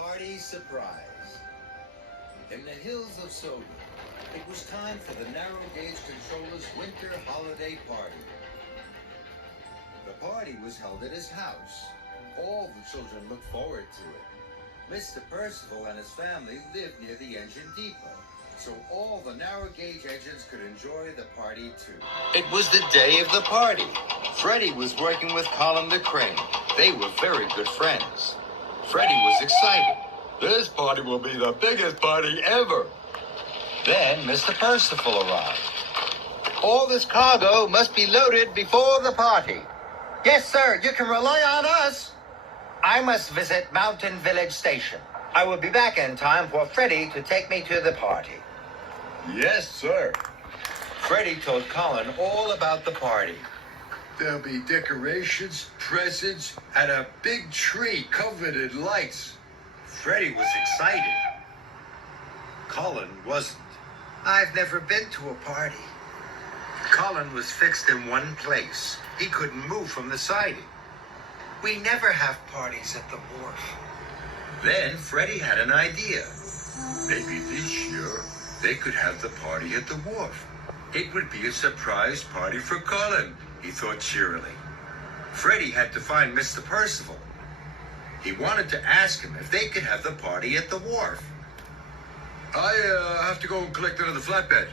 party surprise. In the hills of Soda, it was time for the Narrow Gauge Controller's winter holiday party. The party was held at his house. All the children looked forward to it. Mr. Percival and his family lived near the engine depot, so all the narrow gauge engines could enjoy the party too. It was the day of the party. Freddie was working with Colin the Crane. They were very good friends. Freddie was excited. This party will be the biggest party ever. Then Mr. Percival arrived. All this cargo must be loaded before the party. Yes, sir, you can rely on us. I must visit Mountain Village Station. I will be back in time for Freddie to take me to the party. Yes, sir. Freddie told Colin all about the party. There'll be decorations, presents, and a big tree covered in lights. Freddie was excited. Colin wasn't. I've never been to a party. Colin was fixed in one place. He couldn't move from the siding. We never have parties at the wharf. Then Freddie had an idea. Maybe this year they could have the party at the wharf. It would be a surprise party for Colin, he thought cheerily. Freddie had to find Mr. Percival. He wanted to ask him if they could have the party at the wharf. I have to go and collect another flatbed.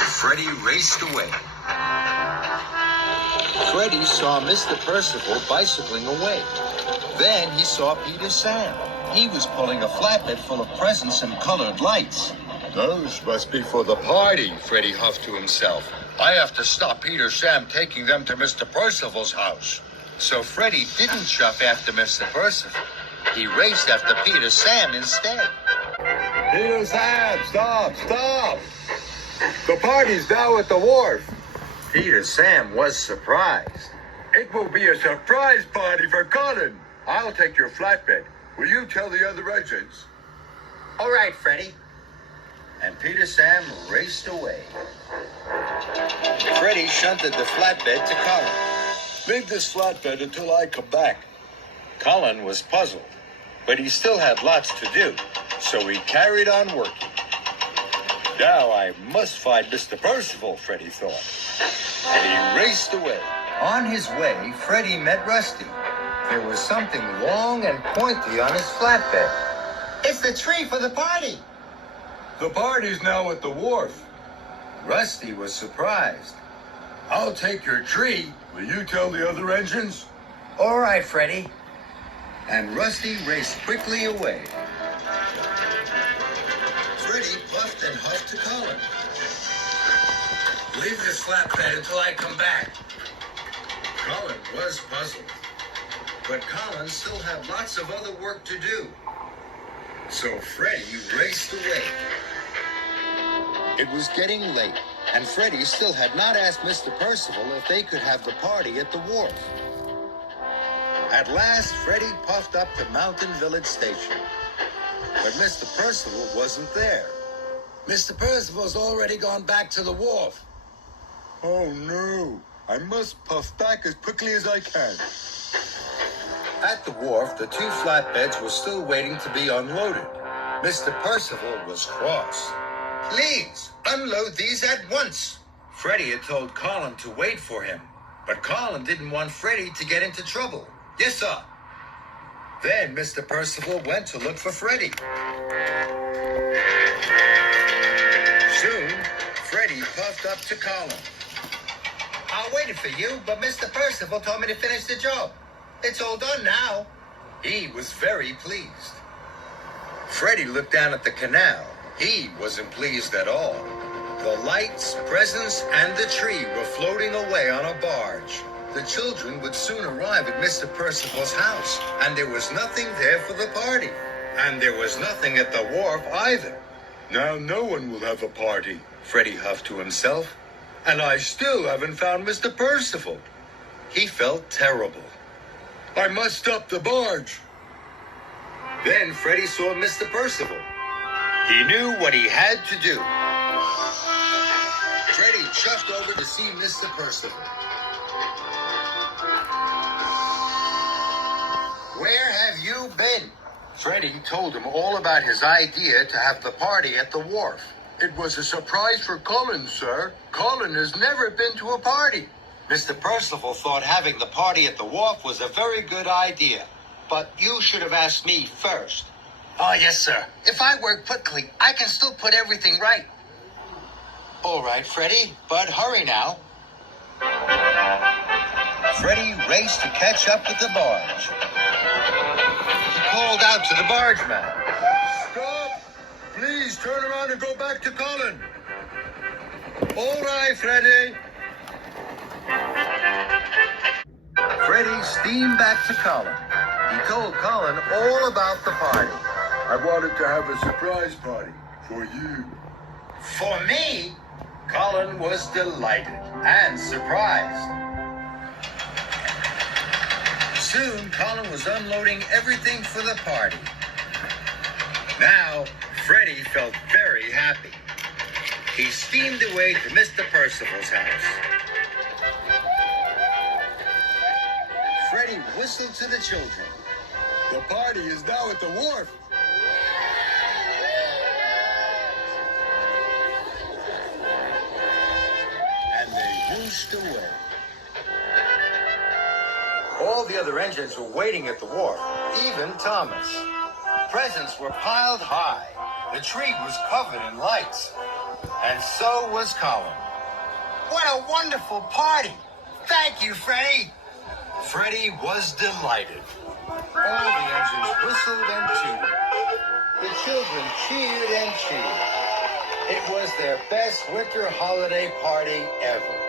And Freddie raced away. Freddie saw Mr. Percival bicycling away. Then he saw Peter Sam. He was pulling a flatbed full of presents and colored lights. Those must be for the party, Freddie huffed to himself. I have to stop Peter Sam taking them to Mr. Percival's house. So Freddie didn't shove after Mr. Percival. He raced after Peter Sam instead. Peter Sam, stop! The party's now at the wharf. Peter Sam was surprised. It will be a surprise party for Colin. I'll take your flatbed. Will you tell the other engines? All right, Freddie. And Peter Sam raced away. Freddie shunted the flatbed to Colin. Leave this flatbed until I come back. Colin was puzzled, but he still had lots to do, so he carried on working. Now I must find Mr. Percival, Freddie thought. And he raced away. On his way, Freddie met Rusty. There was something long and pointy on his flatbed. It's the tree for the party. The party's now at the wharf. Rusty was surprised. I'll take your tree. Will you tell the other engines? All right, Freddie. And Rusty raced quickly away. Freddie puffed and huffed to Colin. Leave this flatbed until I come back. Colin was puzzled, but Colin still had lots of other work to do. So Freddie raced away. It was getting late, and Freddie still had not asked Mr. Percival if they could have the party at the wharf. At last, Freddie puffed up to Mountain Village Station. But Mr. Percival wasn't there. Mr. Percival's already gone back to the wharf. Oh no, I must puff back as quickly as I can. At the wharf, the two flatbeds were still waiting to be unloaded. Mr. Percival was cross. Please, unload these at once. Freddie had told Colin to wait for him, but Colin didn't want Freddie to get into trouble. Yes, sir. Then Mr. Percival went to look for Freddie. Soon, Freddie puffed up to Colin. I waited for you, but Mr. Percival told me to finish the job. It's all done now. He was very pleased. Freddie looked down at the canal. He wasn't pleased at all. The lights, presents, and the tree were floating away on a barge. The children would soon arrive at Mr. Percival's house, and there was nothing there for the party. And there was nothing at the wharf either. Now no one will have a party, Freddie huffed to himself. and I still haven't found Mr. Percival. He felt terrible. I must stop the barge. Then Freddie saw Mr. Percival. He knew what he had to do. Freddie chuffed over to see Mr. Percival. Where have you been? Freddie told him all about his idea to have the party at the wharf. It was a surprise for Colin, sir. Colin has never been to a party. Mr. Percival thought having the party at the wharf was a very good idea, but you should have asked me first. Oh, yes, sir. If I work quickly, I can still put everything right. All right, Freddie, but hurry now. Freddie raced to catch up with the barge. He called out to the bargeman. Stop! Please turn around and go back to Colin. All right, Freddie. Freddie steamed back to Colin. He told Colin all about the party. I wanted to have a surprise party for you. For me, Colin was delighted and surprised. Soon, Colin was unloading everything for the party. Now, Freddie felt very happy. He steamed away to Mr. Percival's house. Freddie whistled to the children. The party is now at the wharf. And they whooshed away. All the other engines were waiting at the wharf, even Thomas. Presents were piled high. The tree was covered in lights. And so was Colin. What a wonderful party! Thank you, Freddie! Freddie was delighted. All the engines whistled and tooted. The children cheered and cheered. It was their best winter holiday party ever.